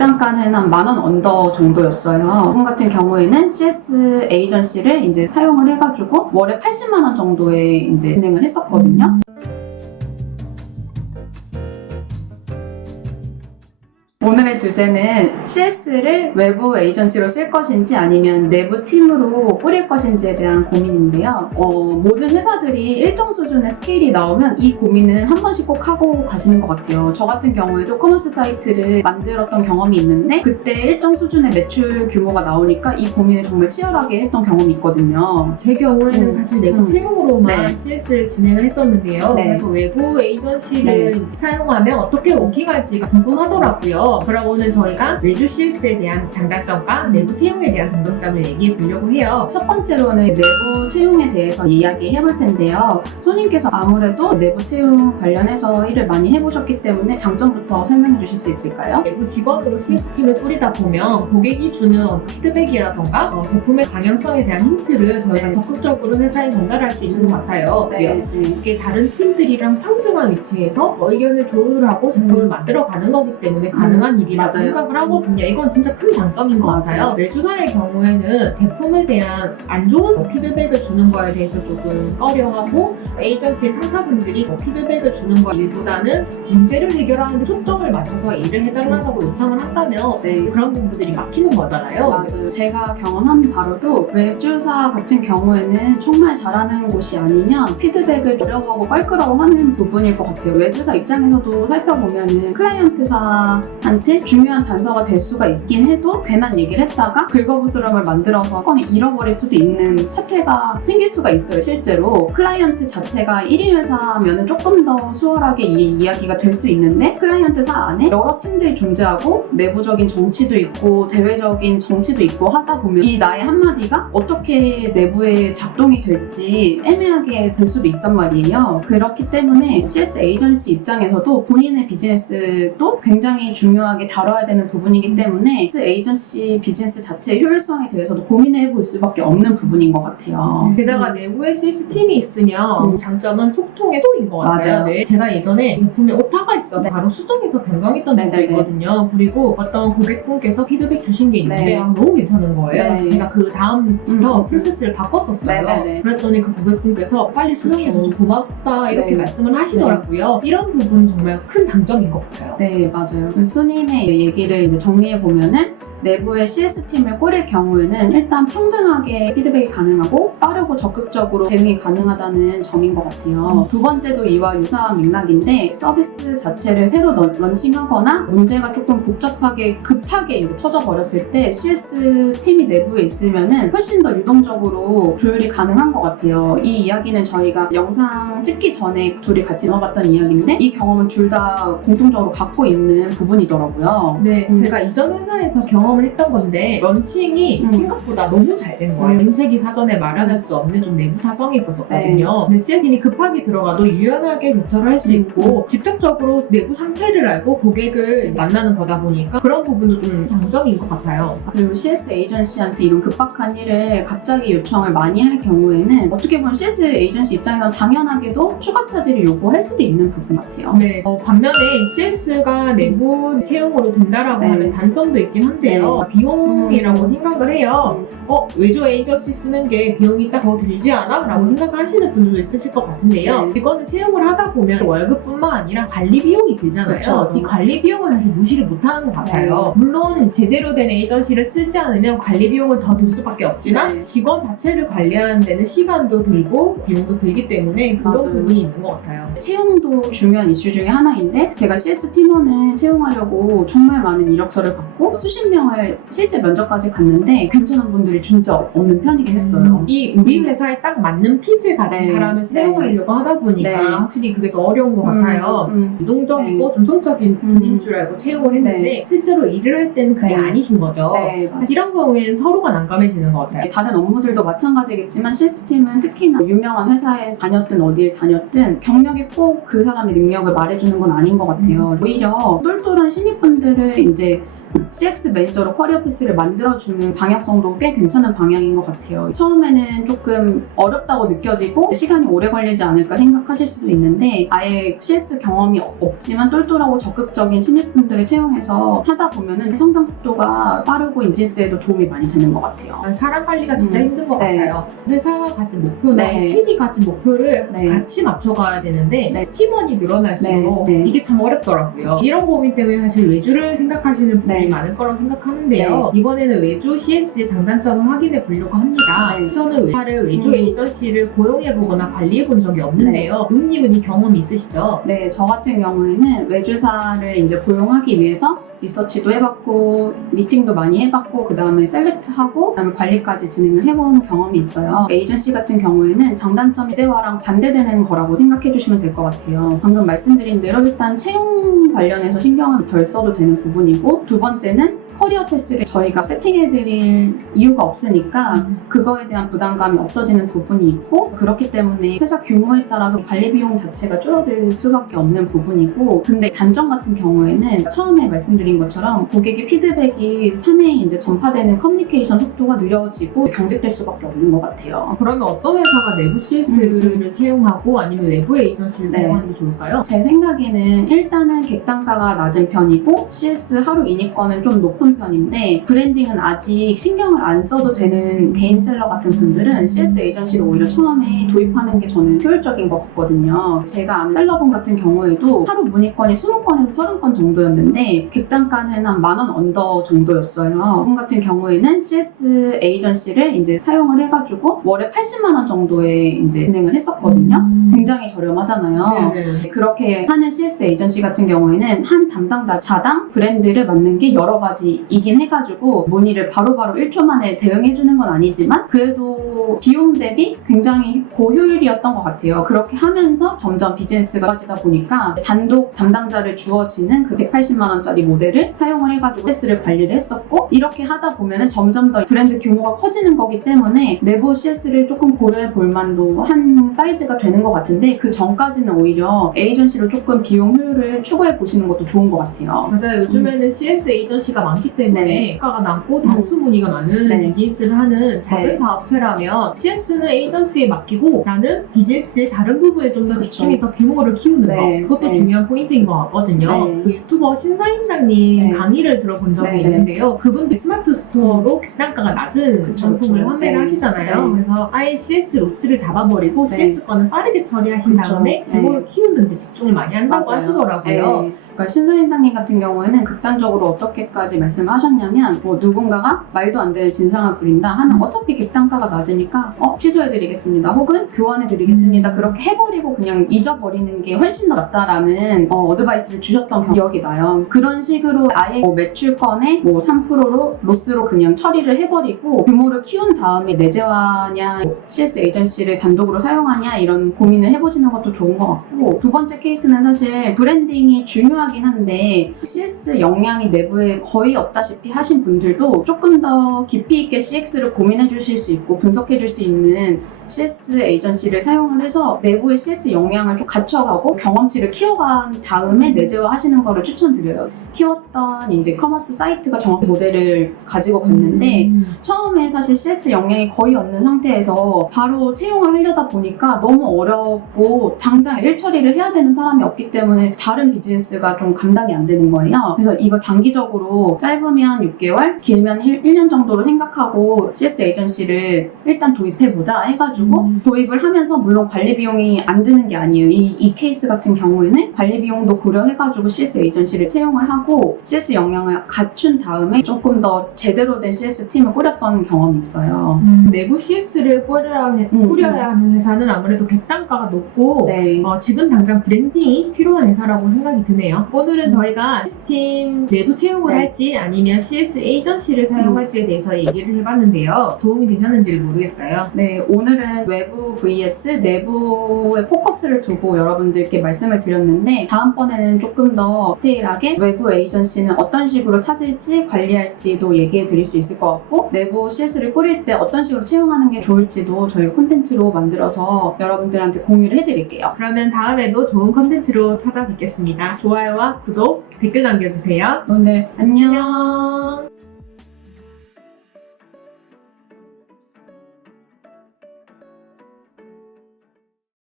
단가는 한 10,000원 언더 정도였어요. 이분 같은 경우에는 CS 에이전시를 이제 사용을 해가지고 월에 80만 원 정도에 이제 진행을 했었거든요. 오늘의 주제는 CS를 외부 에이전시로 쓸 것인지 아니면 내부 팀으로 꾸릴 것인지에 대한 고민인데요. 모든 회사들이 일정 수준의 스케일이 나오면 이 고민은 한 번씩 꼭 하고 가시는 것 같아요. 저 같은 경우에도 커머스 사이트를 만들었던 경험이 있는데 그때 일정 수준의 매출 규모가 나오니까 이 고민을 정말 치열하게 했던 경험이 있거든요. 제 경우에는 사실 내부 채용으로만 네. CS를 진행을 했었는데요. 네. 그래서 외부 에이전시를 사용하면 어떻게 워킹할지가 궁금하더라고요. 그러고 오늘 저희가 외주 CS에 대한 장단점과 내부 채용에 대한 장단점을 얘기해 보려고 해요. 첫 번째로는 내부 채용에 대해서 이야기해 볼 텐데요. 손님께서 아무래도 내부 채용 관련해서 일을 많이 해보셨기 때문에 장점부터 설명해 주실 수 있을까요? 내부 직원으로 CS팀을 꾸리다 보면 고객이 주는 피드백이라던가 제품의 방향성에 대한 힌트를 저희가 네. 적극적으로 회사에 전달할 수 있는 것 같아요. 이게 다른 팀들이랑 평등한 위치에서 의견을 조율하고 제품을 만들어가는 거기 때문에 가능한 일이라고 맞아요. 생각을 하거든요. 이건 진짜 큰 장점인 것 같아요. 외주사의 경우에는 제품에 대한 안 좋은 피드백을 주는 거에 대해서 조금 꺼려하고 에이전시의 상사분들이 피드백을 주는 거 일보다는 문제를 해결하는 데 초점을 맞춰서 일을 해달라고 요청을 한다면 네. 그런 부분들이 막히는 거잖아요. 맞아요. 제가 경험한 바로도 외주사 같은 경우에는 정말 잘하는 곳이 아니면 피드백을 어려워하고 껄끄러워하는 부분일 것 같아요. 외주사 입장에서도 살펴보면은 클라이언트사한테 중요한 단서가 될 수가 있긴 해도 괜한 얘기를 했다가 긁어부스럼을 만들어서 사건을 잃어버릴 수도 있는 사태가 생길 수가 있어요. 실제로 클라이언트 자체가 1인 회사면 조금 더 수월하게 이 이야기가 될 수 있는데 클라이언트사 안에 여러 팀들이 존재하고 내부적인 정치도 있고 대외적인 정치도 있고 하다 보면 이 나의 한마디가 어떻게 내부에 작동이 될지 애매하게 될 수도 있단 말이에요. 그렇기 때문에 CS 에이전시 입장에서도 본인의 비즈니스도 굉장히 중요하게 다뤄야 되는 부분이기 때문에 CS 에이전시 비즈니스 자체의 효율성에 대해서도 고민해 볼 수밖에 없는 부분인 것 같아요. 게다가 내부에 CS팀이 있으면 장점은 소통의 소인 것 같아요. 맞아요. 네. 제가 예전에 제품에 오타가 있어서 바로 수정해서 변경했던 적도 네네네. 있거든요. 그리고 어떤 고객분께서 피드백 주신 게 있는데 네. 너무 괜찮은 거예요. 네. 그래서 제가 그 다음부터 프로세스를 바꿨었어요. 네네네. 그랬더니 그 고객분께서 빨리 수정해줘서 고맙다 이렇게 네. 말씀을 하시더라고요. 이런 부분은 정말 큰 장점인 것 같아요. 네, 맞아요. 손님의 얘기를 이제 정리해 보면은 내부의 CS팀을 꾸릴 경우에는 일단 평등하게 피드백이 가능하고 빠르고 적극적으로 대응이 가능하다는 점인 것 같아요. 두 번째도 이와 유사한 맥락인데 서비스 자체를 새로 런칭하거나 문제가 조금 복잡하게 급하게 이제 터져버렸을 때 CS팀이 내부에 있으면은 훨씬 더 유동적으로 조율이 가능한 것 같아요. 이 이야기는 저희가 영상 찍기 전에 둘이 같이 나눠봤던 이야기인데 이 경험은 둘 다 공통적으로 갖고 있는 부분이더라고요. 네, 제가 이전 회사에서 경험을 했던 건데 런칭이 생각보다 너무 잘 된 거예요. 문책이 사전에 말할 수 없는 좀 내부 사정이 있었거든요. 근데 CS팀이 급하게 들어가도 유연하게 대처를 할 수 있고 직접적으로 내부 상태를 알고 고객을 만나는 거다 보니까 그런 부분도 좀 장점인 것 같아요. 그리고 CS 에이전시한테 이런 급박한 일을 갑자기 요청을 많이 할 경우에는 어떻게 보면 CS 에이전시 입장에서는 당연하게도 추가 차질을 요구할 수도 있는 부분 같아요. 네, 반면에 CS가 내부 채용으로 된다라고 네. 하면 단점도 있긴 한데요. 비용이라고 생각을 해요. 외주 에이전시 쓰는 게 비용이 딱 더 들지 않아? 라고 생각을 하시는 분들도 있으실 것 같은데요. 네. 이거는 채용을 하다 보면 월급뿐만 아니라 관리 비용이 들잖아요. 그렇죠. 이 관리 비용은 사실 무시를 못하는 것 같아요. 물론 제대로 된 에이전시를 쓰지 않으면 관리 비용은 더 들 수밖에 없지만 네. 직원 자체를 관리하는 데는 시간도 들고 비용도 들기 때문에 그런 맞아요. 부분이 있는 것 같아요. 채용도 중요한 이슈 중에 하나인데 제가 CS 팀원을 채용하려고 정말 많은 이력서를 받고 수십 명을 실제 면접까지 갔는데 괜찮은 분들이 진짜 없는 편이긴 했어요. 이 우리 회사에 딱 맞는 핏을 가진 네. 사람을 채용하려고 하다 보니까 네. 확실히 그게 더 어려운 것 같아요. 유동적이고 좀 성적인 분인 줄 알고 채용을 했는데 실제로 일을 할 때는 그게 네. 아니신 거죠. 네, 맞아요. 이런 경우에는 서로가 난감해지는 것 같아요. 다른 업무들도 마찬가지겠지만 CS팀은 특히나 유명한 회사에 다녔든 어디에 다녔든 경력이 꼭 그 사람의 능력을 말해주는 건 아닌 것 같아요. 오히려 똘똘한 신입분들을 이제 CX 매니저로 커리어 패스를 만들어주는 방향성도 꽤 괜찮은 방향인 것 같아요. 처음에는 조금 어렵다고 느껴지고 시간이 오래 걸리지 않을까 생각하실 수도 있는데 아예 CS 경험이 없지만 똘똘하고 적극적인 신입분들을 채용해서 하다 보면은 성장 속도가 빠르고 인지스에도 도움이 많이 되는 것 같아요. 사람 관리가 진짜 힘든 것 네. 같아요. 회사가 가진 목표나 네. 팀이 가진 목표를 네. 같이 맞춰가야 되는데 네. 팀원이 늘어날수록 네. 네. 이게 참 어렵더라고요. 이런 고민 때문에 사실 외주를 생각하시는 분들이 네. 많을 거라고 생각하는데요. 이번에는 외주 CS의 장단점을 확인해 보려고 합니다. 네. 저는 외주 에이전시를 고용해보거나 관리해본 적이 없는데요. 윤님은 이 경험이 있으시죠? 네, 저 같은 경우에는 외주사를 이제 고용하기 위해서 리서치도 해봤고 미팅도 많이 해봤고 그 다음에 셀렉트하고 그 다음에 관리까지 진행을 해본 경험이 있어요. 에이전시 같은 경우에는 장단점이 제와랑 반대되는 거라고 생각해 주시면 될 것 같아요. 방금 말씀드린 대로 일단 채용 관련해서 신경을 덜 써도 되는 부분이고 두 번째는 커리어 패스를 저희가 세팅해드릴 이유가 없으니까 그거에 대한 부담감이 없어지는 부분이 있고 그렇기 때문에 회사 규모에 따라서 관리 비용 자체가 줄어들 수밖에 없는 부분이고 근데 단점 같은 경우에는 처음에 말씀드린 것처럼 고객의 피드백이 사내에 이제 전파되는 커뮤니케이션 속도가 느려지고 경직될 수밖에 없는 것 같아요. 그러면 어떤 회사가 내부 CS를 채용하고 아니면 외부 에이전시를 네. 사용하는 게 좋을까요? 제 생각에는 일단은 객단가가 낮은 편이고 CS 하루 이익권은 좀 높은 편인데 브랜딩은 아직 신경을 안 써도 되는 개인 셀러 같은 분들은 CS 에이전시를 오히려 처음에 도입하는 게 저는 효율적인 것 같거든요. 제가 아는 셀러분 같은 경우에도 하루 문의건이 20건에서 30건 정도였는데 객단가는 한 10,000원 언더 정도였어요. 그분 같은 경우에는 CS 에이전시를 이제 사용을 해가지고 월에 80만 원 정도에 이제 진행을 했었거든요. 굉장히 저렴하잖아요. 네네. 그렇게 하는 CS 에이전시 같은 경우에는 한 담당자당 브랜드를 맡는 게 여러 가지이긴 해가지고 문의를 바로바로 1초 만에 대응해주는 건 아니지만 그래도 비용 대비 굉장히 고효율이었던 것 같아요. 그렇게 하면서 점점 비즈니스가 커지다 보니까 단독 담당자를 주어지는 그 180만 원짜리 모델을 사용을 해가지고 CS를 관리를 했었고 이렇게 하다 보면은 점점 더 브랜드 규모가 커지는 거기 때문에 내부 CS를 조금 고려해 볼 만도 한 사이즈가 되는 것 같은데 그 전까지는 오히려 에이전시로 조금 비용 효율을 추구해 보시는 것도 좋은 것 같아요. 맞아요. 요즘에는 CS 에이전시가 많기 때문에 네. 효과가 많고 단수 문의가 많은 네. 비즈니스를 하는 작은 네. 사업체라면 CS는 에이전시에 맡기고 나는 비즈니스의 다른 부분에 좀 더 그쵸. 집중해서 규모를 키우는 네. 거 그것도 네. 중요한 포인트인 것 같거든요. 네. 그 유튜버 신사임당님 네. 강의를 들어본 적이 네. 있는데요. 그분도 스마트 스토어로 객단가가 낮은 그쵸, 상품을 그쵸. 판매를 네. 하시잖아요. 네. 그래서 아예 CS 로스를 잡아버리고 네. CS 거는 빠르게 처리하신 그쵸. 다음에 네. 규모를 키우는 데 집중을 많이 한다고 맞아요. 하시더라고요. 네. 그러니까 신사임당님 같은 경우에는 극단적으로 어떻게까지 말씀을 하셨냐면 뭐 누군가가 말도 안 되는 진상을 부린다 하면 어차피 객단가가 낮으니까 취소해드리겠습니다 혹은 교환해드리겠습니다 그렇게 해버리고 그냥 잊어버리는 게 훨씬 더 낫다라는 어드바이스를 주셨던 기억이 나요. 그런 식으로 아예 뭐 매출권의 뭐 3%로 로스로 그냥 처리를 해버리고 규모를 키운 다음에 내재화냐 CS 에이전시를 단독으로 사용하냐 이런 고민을 해보시는 것도 좋은 것 같고 두 번째 케이스는 사실 브랜딩이 중요하긴 한데 CS 역량이 내부에 거의 없다시피 하신 분들도 조금 더 깊이 있게 CX를 고민해 주실 수 있고 분석해 줄 수 있는 CS 에이전시를 사용을 해서 내부의 CS 역량을 좀 갖춰가고 경험치를 키워간 다음에 내재화 하시는 거를 추천드려요. 키웠던 이제 커머스 사이트가 정확히 모델을 가지고 갔는데 처음에 사실 CS 역량이 거의 없는 상태에서 바로 채용을 하려다 보니까 너무 어렵고 당장 일 처리를 해야 되는 사람이 없기 때문에 다른 비즈니스가 좀 감당이 안 되는 거예요. 그래서 이거 단기적으로 짧으면 6개월, 길면 1년 정도로 생각하고 CS 에이전시를 일단 도입해보자 해가지고 도입을 하면서 물론 관리 비용이 안 드는 게 아니에요. 이 케이스 같은 경우에는 관리 비용도 고려해가지고 CS 에이전시를 채용을 하고 CS 역량을 갖춘 다음에 조금 더 제대로 된 CS 팀을 꾸렸던 경험이 있어요. 내부 CS를 꾸려야 하는 회사는 아무래도 객단가가 높고 네. 지금 당장 브랜딩이 필요한 회사라고 생각이 드네요. 오늘은 저희가 CS팀 내부 채용을 네. 할지 아니면 CS 에이전시를 사용할지에 대해서 얘기를 해봤는데요. 도움이 되셨는지를 모르겠어요. 네, 오늘은 외부 vs 내부에 포커스를 두고 여러분들께 말씀을 드렸는데 다음번에는 조금 더 디테일하게 외부 에이전시는 어떤 식으로 찾을지 관리할지도 얘기해 드릴 수 있을 것 같고 내부 CS를 꾸릴 때 어떤 식으로 채용하는 게 좋을지도 저희가 콘텐츠로 만들어서 여러분들한테 공유를 해드릴게요. 그러면 다음에도 좋은 컨텐츠로 찾아뵙겠습니다. 좋아요와 구독 댓글 남겨주세요. 오늘 안녕.